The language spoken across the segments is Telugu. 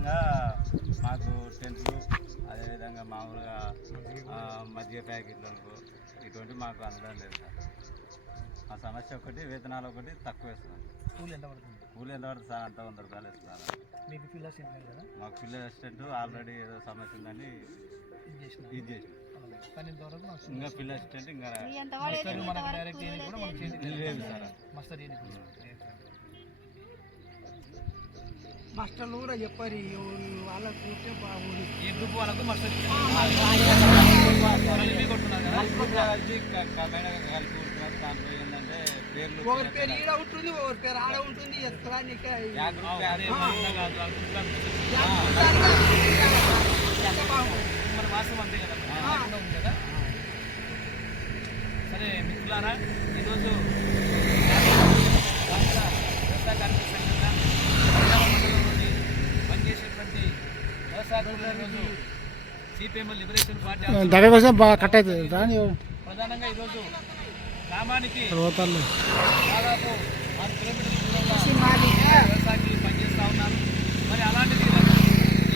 పరంగా మాకు టెంట్లు అదేవిధంగా మామూలుగా ఆ, మజ్జిగ ప్యాకెట్లకు ఇటువంటి మాకు అందడం లేదు సార్. ఆ సమస్య ఒకటి వేతనాలు ఒకటి తక్కువ వేస్తున్నాం స్కూల్ ఎంత పడుతుంది? కూలి ఎంత పడుతుంది సార్? అంత వంద రూపాయలు ఇస్తున్నారు మీకు ఫీల్ అసెంట్ కదా? మాకు పిల్లల అసిస్టెంట్ ఆల్రెడీ ఏదో సమస్య ఉందని ఇది చేసిన. ఇంకా పిల్లల అసిస్టెంట్ ఇంకా మనకు డైరెక్ట్ కూడా లేదు మాస్టర్లు కూడా చెప్పారు వాళ్ళకు ఉంటే బాగుంది ఈ గ్రూప్ వాళ్ళకు మస్టర్ దాంట్లో ఏంటంటే పేర్లు ఒకరి పేరు ఈడ ఉంటుంది ఒకరి పేరు ఆడ ఉంటుంది ఎత్తురా నీకే యా గ్రూప్ యా అదే గ్రూప్. మనలో కాదు, ఆ గ్రూప్ కాదు. ఎంత బాగుంది మన వాస్తవం అంతే కదా మరి. అలా కూడా ఉంది కదా సరే మిత్రులారా ఈరోజు రాష్ట్ర వ్యవసాయ కార్మిక సంఘంగా మండల మండలంలోని పనిచేసేటువంటి వ్యవసాయదారులు ఈరోజు సిపిఎం లిబరేషన్ పార్టీ ఆధ్వర్యంలో దగ్గర కోసం బాగా కట్ అవుతుంది. రాని ప్రధానంగా ఈరోజు గ్రామానికి దాదాపు ఆరు కిలోమీటర్ల పనిచేస్తూ ఉన్నారు. మరి అలాంటిది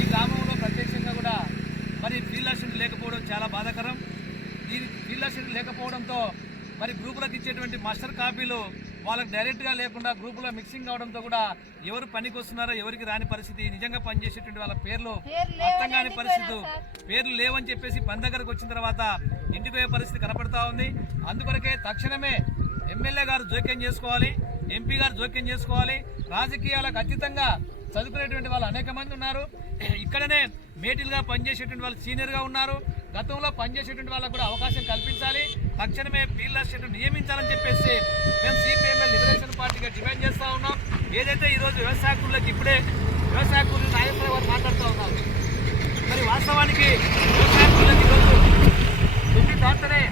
ఈ గ్రామంలో ప్రత్యక్షంగా కూడా మరి లేకపోవడం చాలా బాధాకరం. ఈ ఫీల్డ్ అసిస్టెంట్ లేకపోవడంతో మరి గ్రూపులకు ఇచ్చేటువంటి మాస్టర్ కాపీలు వాళ్ళకి డైరెక్ట్గా లేకుండా గ్రూపులో మిక్సింగ్ అవడంతో కూడా ఎవరు పనికి వస్తున్నారో ఎవరికి రాని పరిస్థితి నిజంగా పనిచేసేటువంటి వాళ్ళ పేర్లు అర్థం కాని పరిస్థితి. పేర్లు లేవని చెప్పేసి పని దగ్గరకు వచ్చిన తర్వాత ఇంటికి పోయే పరిస్థితి కనపడతా ఉంది. అందుకొరకే తక్షణమే ఎమ్మెల్యే గారు జోక్యం చేసుకోవాలి ఎంపీ గారు జోక్యం చేసుకోవాలి. రాజకీయాలకు అతీతంగా చదువుకునేటువంటి వాళ్ళు అనేక మంది ఉన్నారు. ఇక్కడనే మేటిల్గా పనిచేసేటువంటి వాళ్ళు సీనియర్గా ఉన్నారు. గతంలో పనిచేసేటువంటి వాళ్ళకు కూడా అవకాశం కల్పించాలి. తక్షణమే ఫీల్డ్ అసిస్టెంట్ నియమించాలని చెప్పేసి మేము సిపిఎంఎల్ లిబరేషన్ పార్టీగా డిమాండ్ చేస్తూ ఉన్నాం. ఏదైతే ఈరోజు వ్యవసాయ కూలీలకు ఇప్పుడే వ్యవసాయ కూలీలు నాగేశ్వర వారు మాట్లాడుతూ ఉన్నారు. మరి వాస్తవానికి వ్యవసాయ కూలీలకు ఈరోజు దుడ్డు తాతనే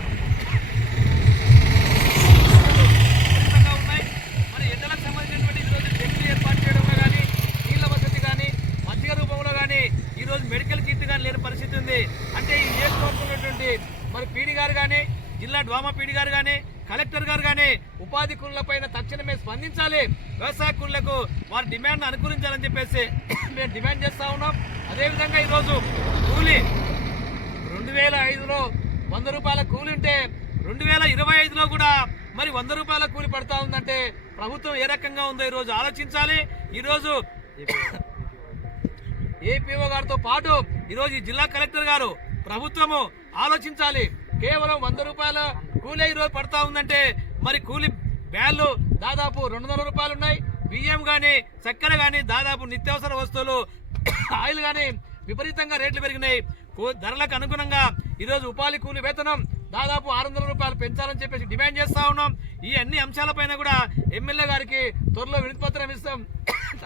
విపరీతంగా ఉన్నాయి మరి ఎండలకు సంబంధించినటువంటి ఈరోజు టెంట్లు ఏర్పాటు చేయడంలో కానీ నీళ్ళ వసతి కానీ మధ్య రూపంలో కానీ ఈరోజు మెడికల్ కిట్ కానీ లేని పరిస్థితి ఉంది అంటే ఈ నియోజకవర్గంలో ఉన్నటువంటి మరి పీడి గారు కానీ దోమపీడి గారు కానీ కలెక్టర్ గారు కానీ ఉపాధి పైన తక్షణమే స్పందించాలి. వ్యవసాయ కూలీలకు వారి డిమాండ్ను అనుకూలించాలని చెప్పేసి మేము డిమాండ్ చేస్తూ ఉన్నాం. అదేవిధంగా ఈరోజు కూలి రెండు వేల ఐదులో వంద రూపాయల కూలి ఉంటే రెండు వేల ఇరవై ఐదులో కూడా మరి వంద రూపాయల కూలి పడతా ఉందంటే ప్రభుత్వం ఏ రకంగా ఉందో ఈరోజు ఆలోచించాలి. ఈరోజు ఏపీఓ గారితో పాటు ఈరోజు ఈ జిల్లా కలెక్టర్ గారు ప్రభుత్వము ఆలోచించాలి. కేవలం వంద రూపాయల కూలీ ఈరోజు పడతా ఉందంటే మరి కూలి బ్యాళ్ళు దాదాపు రెండు వందల రూపాయలు ఉన్నాయి. బియ్యం కానీ చక్కెర కానీ దాదాపు నిత్యావసర వస్తువులు ఆయిల్ కానీ విపరీతంగా రేట్లు పెరిగినాయి. కూ- ధరలకు అనుగుణంగా ఈరోజు ఉపాధి కూలి వేతనం దాదాపు ఆరు వందల రూపాయలు పెంచాలని చెప్పేసి డిమాండ్ చేస్తూ ఉన్నాం. ఈ అన్ని అంశాలపైన కూడా ఎమ్మెల్యే గారికి త్వరలో వినతిపత్రం ఇస్తాం.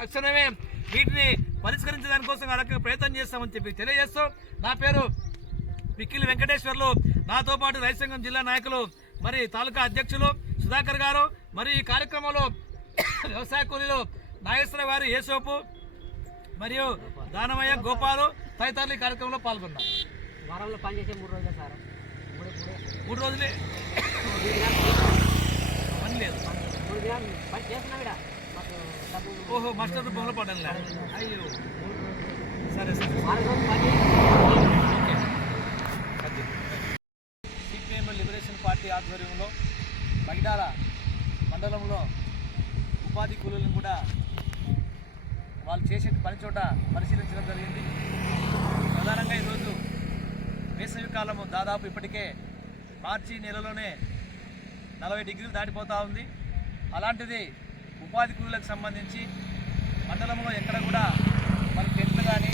తక్షణమే వీటిని పరిష్కరించడానికి కోసం అడగ ప్రయత్నం చేస్తామని చెప్పి తెలియజేస్తూ నా పేరు పిక్కిలి వెంకటేశ్వర్లు. నాతో పాటు రైతు సంఘం జిల్లా నాయకులు మరి తాలూకా అధ్యక్షులు సుధాకర్ గారు మరి ఈ కార్యక్రమంలో వ్యవసాయ కూలీలు నాగేశ్వర గారు ఏసోపు మరియు దానమయ్య గోపాలు తదితరులు ఈ కార్యక్రమంలో పాల్గొన్నారు. వారంలో పనిచేసే మూడు రోజులే సార్. మూడు రోజులే. పని లేదు. పని చేస్తున్నాం ఇక్కడ ఓహో మాస్టర్ బొమ్మలు పడ్డాను అయ్యో. సరే సరే వారం రోజులు పని సిపిఎం లిబరేషన్ పార్టీ ఆధ్వర్యంలో మగిడాల మండలంలో ఉపాధి కూలీలను కూడా వాళ్ళు చేసే పని చోట పరిశీలించడం జరిగింది. ప్రధానంగా ఈరోజు వేసవి కాలము దాదాపు ఇప్పటికే మార్చి నెలలోనే నలభై డిగ్రీలు దాటిపోతూ ఉంది. అలాంటిది ఉపాధి కూలీలకు సంబంధించి మండలంలో ఎక్కడ కూడా మన టెంట్లు కానీ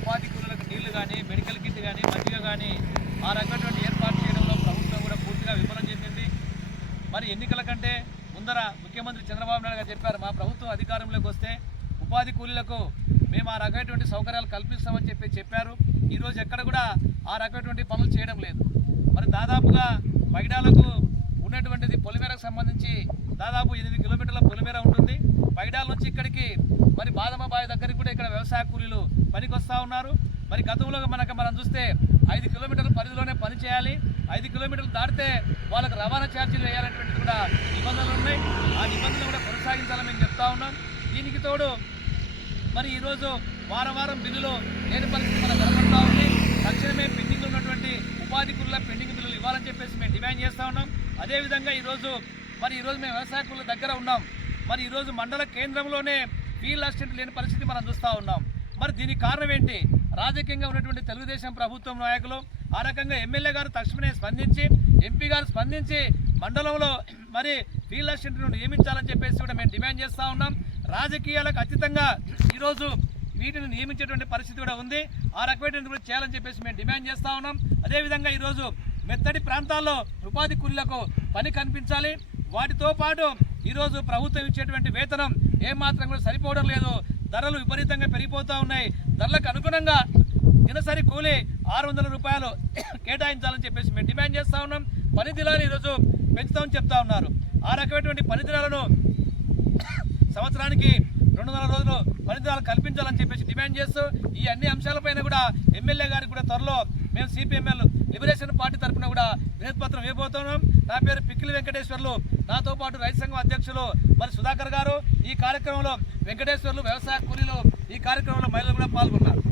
ఉపాధి కూలీలకు నీళ్ళు కానీ మెడికల్ కిట్ కానీ మజ్జిగ కానీ ఆ రకమైనటువంటి ఏర్పాటు చేయడంలో ప్రభుత్వం కూడా పూర్తిగా విఫలం మరి ఎన్నికల కంటే ముందర ముఖ్యమంత్రి చంద్రబాబు నాయుడు గారు చెప్పారు మా ప్రభుత్వం అధికారంలోకి వస్తే ఉపాధి కూలీలకు మేము ఆ రకమైనటువంటి సౌకర్యాలు కల్పిస్తామని చెప్పి చెప్పారు. ఈరోజు ఎక్కడ కూడా ఆ రకమైనటువంటి పనులు చేయడం లేదు. మరి దాదాపుగా పైడాలకు ఉన్నటువంటిది పొలిమేరకు సంబంధించి దాదాపు ఎనిమిది కిలోమీటర్ల పొలిమేర ఉంటుంది. పైడాల నుంచి ఇక్కడికి మరి బాదమాబాయి దగ్గరికి కూడా ఇక్కడ వ్యవసాయ కూలీలు పనికి వస్తూ ఉన్నారు. మరి గతంలో మనకు మనం చూస్తే ఐదు కిలోమీటర్ల పరిధిలోనే పని చేయాలి. ఐదు కిలోమీటర్లు దాటితే వాళ్ళకి రవాణా ఛార్జీలు వేయాలనేటువంటిది కూడా నిబంధనలు ఉన్నాయి. ఆ నిబంధనలు కూడా కొనసాగించాలని మేము చెప్తా ఉన్నాం. దీనికి తోడు మరి ఈరోజు వారం వారం బిల్లులు లేని పరిస్థితి మనం కనపడతా ఉంది. తక్షణమే పెండింగ్ ఉన్నటువంటి ఉపాధి కుల పెండింగ్ బిల్లులు ఇవ్వాలని చెప్పేసి మేము డిమాండ్ చేస్తూ ఉన్నాం. అదేవిధంగా ఈరోజు మరి ఈరోజు మేము వ్యవసాయ కుల దగ్గర ఉన్నాం. మరి ఈరోజు మండల కేంద్రంలోనే ఫీల్డ్ అసిస్టెంట్ లేని పరిస్థితి మనం చూస్తూ ఉన్నాం. మరి దీనికి కారణం ఏంటి? రాజకీయంగా ఉన్నటువంటి తెలుగుదేశం ప్రభుత్వం నాయకులు ఆ రకంగా ఎమ్మెల్యే గారు తక్షణమే స్పందించి ఎంపీ గారు స్పందించి మండలంలో మరి ఫీల్డ్ అసిస్టెంట్ను నియమించాలని చెప్పేసి కూడా మేము డిమాండ్ చేస్తూ ఉన్నాం. రాజకీయాలకు అతీతంగా ఈరోజు వీటిని నియమించేటువంటి పరిస్థితి కూడా ఉంది. ఆ రకమైనటువంటి కూడా చేయాలని చెప్పేసి మేము డిమాండ్ చేస్తూ ఉన్నాం. అదేవిధంగా ఈరోజు మెత్తడి ప్రాంతాల్లో ఉపాధి కూలీలకు పని కనిపించాలి. వాటితో పాటు ఈరోజు ప్రభుత్వం ఇచ్చేటువంటి వేతనం ఏమాత్రం కూడా సరిపోవడం లేదు. ధరలు విపరీతంగా పెరిగిపోతూ ఉన్నాయి. ధరలకు అనుగుణంగా దినసరి కూలీ ఆరు వందల రూపాయలు కేటాయించాలని చెప్పేసి మేము డిమాండ్ చేస్తూ ఉన్నాం. పని దినాలు ఈరోజు పెంచుతామని చెప్తా ఉన్నారు. ఆ రకమైనటువంటి పని దినాలను సంవత్సరానికి రెండు వందల రోజులు పనిదినాలు కల్పించాలని చెప్పేసి డిమాండ్ చేస్తూ ఈ అన్ని అంశాలపైన కూడా ఎమ్మెల్యే గారికి కూడా త్వరలో మేము సిపిఎంఎల్ లిబరేషన్ పార్టీ తరఫున కూడా వినతిపత్రం ఇవ్వబోతున్నాం. నా పేరు పిక్కిలి వెంకటేశ్వర్లు. నాతో పాటు రైతు సంఘం అధ్యక్షులు మరి సుధాకర్ గారు. ఈ కార్యక్రమంలో వెంకటేశ్వర్లు వ్యవసాయ కూలీలు ఈ కార్యక్రమంలో మహిళలు కూడా పాల్గొన్నారు.